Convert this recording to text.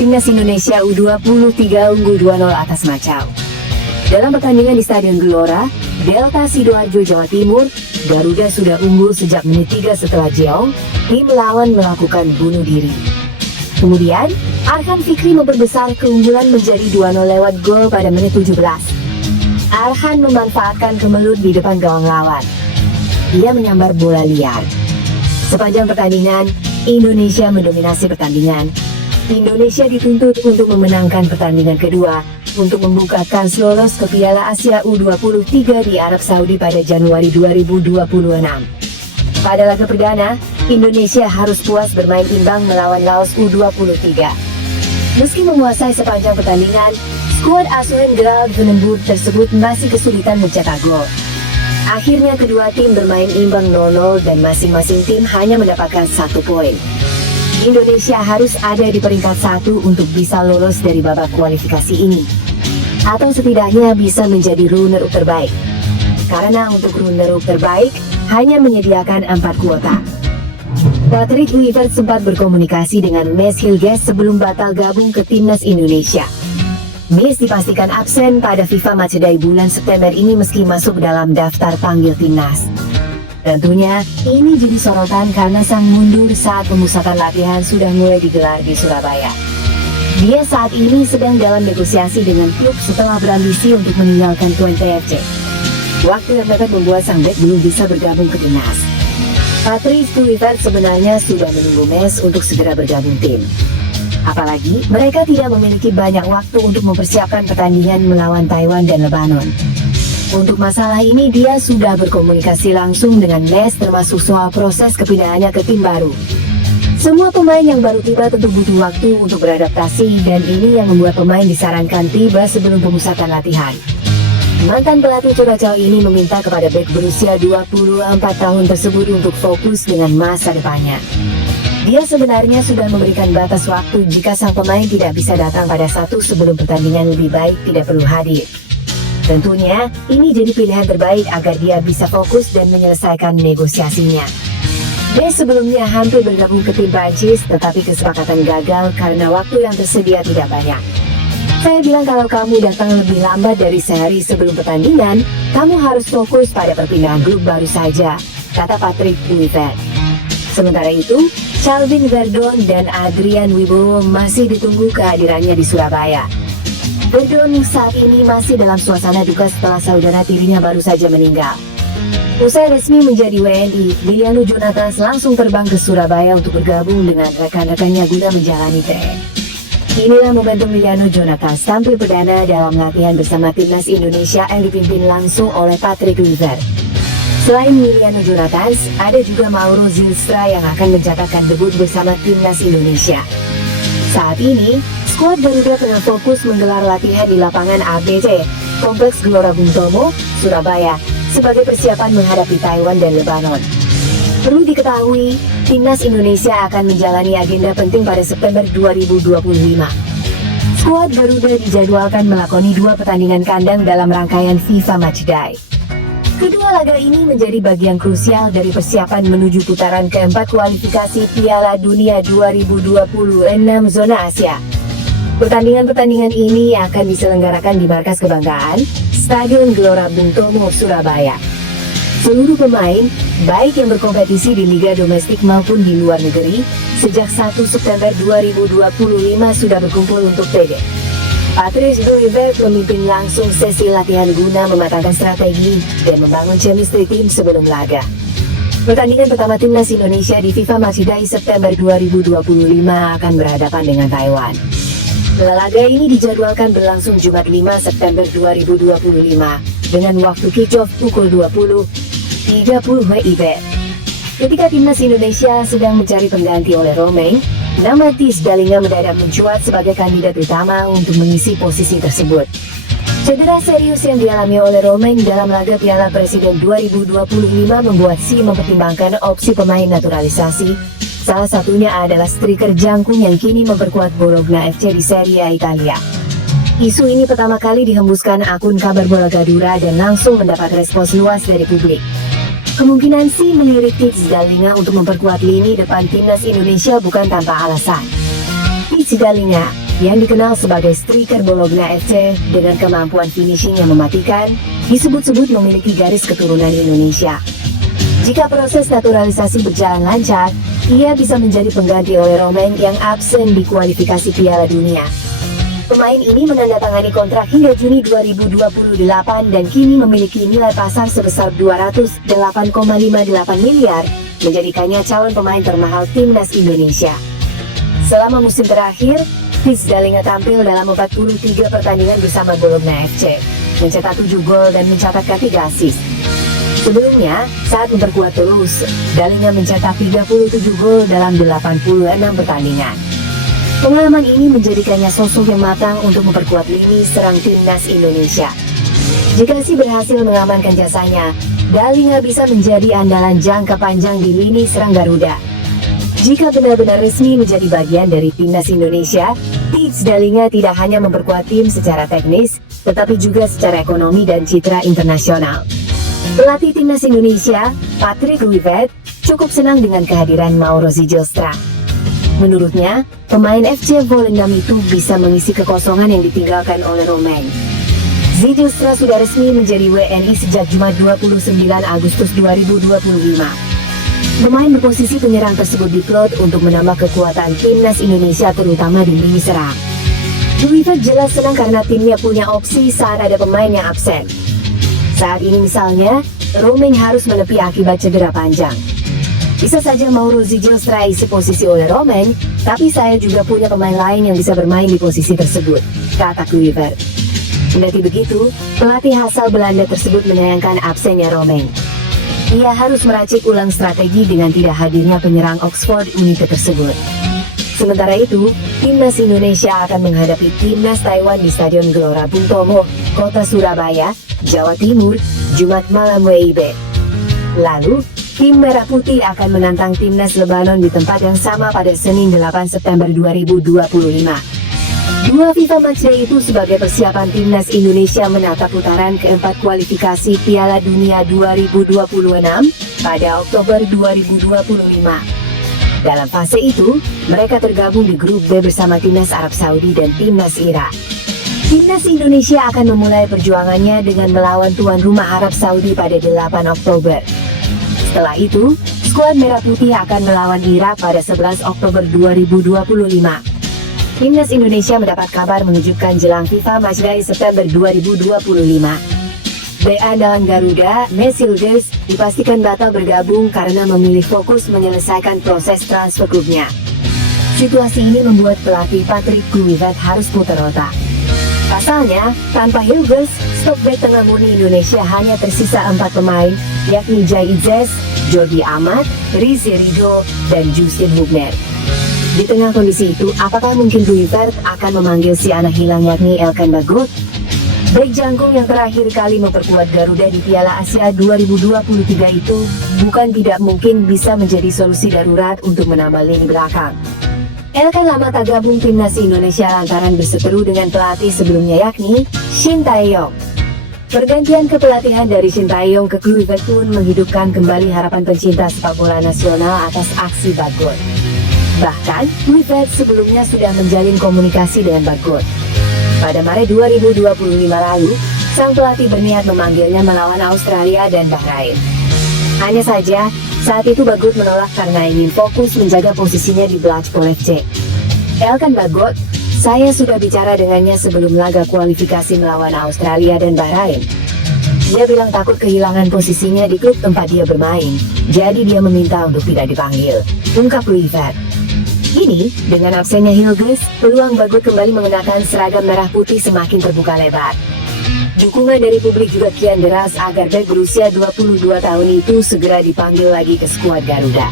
Timnas Indonesia U23 unggul 2-0 atas Macau. Dalam pertandingan di Stadion Gelora, Delta Sidoarjo, Jawa Timur, Garuda sudah unggul sejak menit 3 setelah Jeong, tim lawan melakukan bunuh diri. Kemudian, Arhan Fikri memperbesar keunggulan menjadi 2-0 lewat gol pada menit 17. Arhan memanfaatkan kemelut di depan gawang lawan. Ia menyambar bola liar. Sepanjang pertandingan, Indonesia mendominasi pertandingan. Indonesia dituntut untuk memenangkan pertandingan kedua untuk membuka kans lolos ke Piala Asia U23 di Arab Saudi pada Januari 2026. Pada laga perdana, Indonesia harus puas bermain imbang melawan Laos U23. Meski menguasai sepanjang pertandingan, skuad asuhan Gerald Vandenberg tersebut masih kesulitan mencetak gol. Akhirnya kedua tim bermain imbang 0-0 dan masing-masing tim hanya mendapatkan 1 poin. Indonesia harus ada di peringkat 1 untuk bisa lolos dari babak kualifikasi ini, atau setidaknya bisa menjadi runner-up terbaik. Karena untuk runner-up terbaik hanya menyediakan 4 kuota. Patrick Kluivert sempat berkomunikasi dengan Mes Hilges sebelum batal gabung ke Timnas Indonesia. Mes dipastikan absen pada FIFA Matchday bulan September ini meski masuk dalam daftar panggil timnas. Tentunya, ini jadi sorotan karena sang mundur saat pemusatan latihan sudah mulai digelar di Surabaya. Dia saat ini sedang dalam negosiasi dengan klub setelah berambisi untuk meninggalkan Twente FC. Waktu yang dapat membuat sang bek belum bisa bergabung ke timnas. Patrick Kluivert sebenarnya sudah menunggu Mes untuk segera bergabung tim. Apalagi, mereka tidak memiliki banyak waktu untuk mempersiapkan pertandingan melawan Taiwan dan Lebanon. Untuk masalah ini dia sudah berkomunikasi langsung dengan Mes termasuk soal proses kepindahannya ke tim baru. Semua pemain yang baru tiba tentu butuh waktu untuk beradaptasi dan ini yang membuat pemain disarankan tiba sebelum pemusatan latihan. Mantan pelatih Curacao ini meminta kepada bek berusia 24 tahun tersebut untuk fokus dengan masa depannya. Dia sebenarnya sudah memberikan batas waktu jika sang pemain tidak bisa datang pada 1 sebelum pertandingan lebih baik tidak perlu hadir. Tentunya, ini jadi pilihan terbaik agar dia bisa fokus dan menyelesaikan negosiasinya. Mes sebelumnya hampir bergabung ke tim Prancis, tetapi kesepakatan gagal karena waktu yang tersedia tidak banyak. Saya bilang kalau kamu datang lebih lambat dari sehari sebelum pertandingan, kamu harus fokus pada perpindahan grup baru saja, kata Patrick Kluivert. Sementara itu, Calvin Verdon dan Adrian Wibowo masih ditunggu kehadirannya di Surabaya. Verdon saat ini masih dalam suasana duka setelah saudara tirinya baru saja meninggal. Usai resmi menjadi WNI, Liliano Jonathan langsung terbang ke Surabaya untuk bergabung dengan rekan-rekannya guna menjalani tren. Inilah momentum Liliano Jonathan tampil perdana dalam latihan bersama Timnas Indonesia yang dipimpin langsung oleh Patrick Kluivert. Selain Liliano Jonathan, ada juga Mauro Zylstra yang akan mencatatkan debut bersama Timnas Indonesia. Saat ini, skuad Garuda tengah fokus menggelar latihan di lapangan ABC, Kompleks Gelora Bung Tomo, Surabaya, sebagai persiapan menghadapi Taiwan dan Lebanon. Perlu diketahui, Timnas Indonesia akan menjalani agenda penting pada September 2025. Skuad Garuda dijadwalkan melakoni 2 pertandingan kandang dalam rangkaian FIFA Matchday. Kedua laga ini menjadi bagian krusial dari persiapan menuju putaran keempat kualifikasi Piala Dunia 2026 zona Asia. Pertandingan-pertandingan ini akan diselenggarakan di Markas Kebanggaan, Stadion Gelora Bung Tomo, Surabaya. Seluruh pemain, baik yang berkompetisi di liga domestik maupun di luar negeri, sejak 1 September 2025 sudah berkumpul untuk TD. Patrick Kluivert memimpin langsung sesi latihan guna mematangkan strategi dan membangun chemistry tim sebelum laga. Pertandingan pertama Timnas Indonesia di FIFA Matchday September 2025 akan berhadapan dengan Taiwan. Laga ini dijadwalkan berlangsung Jumat 5 September 2025 dengan waktu kick-off pukul 20.30 WIB. Ketika Timnas Indonesia sedang mencari pengganti oleh Romain, nama Theis Dallinga mendadak mencuat sebagai kandidat utama untuk mengisi posisi tersebut. Cedera serius yang dialami oleh Romain dalam laga Piala Presiden 2025 membuat Si mempertimbangkan opsi pemain naturalisasi. Salah satunya adalah striker jangkung yang kini memperkuat Bologna FC di Serie A Italia. Isu ini pertama kali dihembuskan akun kabar bola Gadura dan langsung mendapat respons luas dari publik. Kemungkinan Si melirik Theis Dallinga untuk memperkuat lini depan Timnas Indonesia bukan tanpa alasan. Theis Dallinga, yang dikenal sebagai striker Bologna FC dengan kemampuan finishing yang mematikan, disebut-sebut memiliki garis keturunan Indonesia. Jika proses naturalisasi berjalan lancar, ia bisa menjadi pengganti oleh Romain yang absen di kualifikasi Piala Dunia. Pemain ini menandatangani kontrak hingga Juni 2028 dan kini memiliki nilai pasar sebesar 208,58 miliar, menjadikannya calon pemain termahal timnas Indonesia. Selama musim terakhir, Fitz Dallinga tampil dalam 43 pertandingan bersama Bologna FC, mencetak 7 gol dan mencatatkan 3 assist. Sebelumnya, saat memperkuat Toulouse, Dallinga mencetak 37 gol dalam 86 pertandingan. Pengalaman ini menjadikannya sosok yang matang untuk memperkuat lini serang timnas Indonesia. Jika si berhasil mengamankan jasanya, Dallinga bisa menjadi andalan jangka panjang di lini serang Garuda. Jika benar-benar resmi menjadi bagian dari timnas Indonesia, Fitz Dallinga tidak hanya memperkuat tim secara teknis, tetapi juga secara ekonomi dan citra internasional. Pelatih timnas Indonesia, Patrick Kluivert, cukup senang dengan kehadiran Mauro Zijlstra. Menurutnya, pemain FC Volendam itu bisa mengisi kekosongan yang ditinggalkan oleh Romain. Zijlstra sudah resmi menjadi WNI sejak Jumat 29 Agustus 2025. Pemain berposisi penyerang tersebut diplot untuk menambah kekuatan timnas Indonesia terutama di lini serang. Kluivert jelas senang karena timnya punya opsi saat ada pemain yang absen. Saat ini misalnya, Romain harus menepi akibat cedera panjang. Bisa saja Mauro Zijlstra isi posisi oleh Romain, tapi saya juga punya pemain lain yang bisa bermain di posisi tersebut, kata Kluivert. Kendati begitu, pelatih asal Belanda tersebut menyayangkan absennya Romain. Ia harus meracik ulang strategi dengan tidak hadirnya penyerang Oxford United tersebut. Sementara itu, timnas Indonesia akan menghadapi timnas Taiwan di Stadion Gelora Bung Tomo, Kota Surabaya, Jawa Timur, Jumat malam WIB. Lalu, tim Merah Putih akan menantang timnas Lebanon di tempat yang sama pada Senin 8 September 2025. Dua FIFA Matchday itu sebagai persiapan timnas Indonesia menata putaran keempat kualifikasi Piala Dunia 2026 pada Oktober 2025. Dalam fase itu, mereka tergabung di grup B bersama timnas Arab Saudi dan timnas Irak. Timnas Indonesia akan memulai perjuangannya dengan melawan tuan rumah Arab Saudi pada 8 Oktober. Setelah itu, skuad Merah Putih akan melawan Irak pada 11 Oktober 2025. Timnas Indonesia mendapat kabar mengejutkan jelang FIFA Matchday September 2025. Bek andalan Garuda, Messi Hughes, dipastikan batal bergabung karena memilih fokus menyelesaikan proses transfer klubnya. Situasi ini membuat pelatih Patrick Kluivert harus putar otak. Pasalnya, tanpa Hughes, stok bek tengah murni Indonesia hanya tersisa 4 pemain, yakni Jai Izzes, Jordi Amat, Rizky Ridho, dan Justin Hubner. Di tengah kondisi itu, apakah mungkin Kluivert akan memanggil si anak hilang yakni Elkan Bagot? Bek jangkung yang terakhir kali memperkuat Garuda di Piala Asia 2023 itu bukan tidak mungkin bisa menjadi solusi darurat untuk menambah lini belakang. Elkan lama tak gabung timnas Indonesia lantaran berseteru dengan pelatih sebelumnya yakni Shin Tae-yong. Pergantian kepelatihan dari Shin Tae-yong ke Kluivert pun menghidupkan kembali harapan pencinta sepak bola nasional atas aksi Bagot. Bahkan, Kluivert sebelumnya sudah menjalin komunikasi dengan Bagot. Pada Maret 2025 lalu, sang pelatih berniat memanggilnya melawan Australia dan Bahrain. Hanya saja, saat itu Bagot menolak karena ingin fokus menjaga posisinya di Blackpool FC. Elkan Bagot, saya sudah bicara dengannya sebelum laga kualifikasi melawan Australia dan Bahrain. Dia bilang takut kehilangan posisinya di klub tempat dia bermain, jadi dia meminta untuk tidak dipanggil, ungkap Kluivert. Kini, dengan absennya Hughes, peluang Bagot kembali mengenakan seragam merah putih semakin terbuka lebar. Dukungan dari publik juga kian deras agar bek berusia 22 tahun itu segera dipanggil lagi ke skuad Garuda.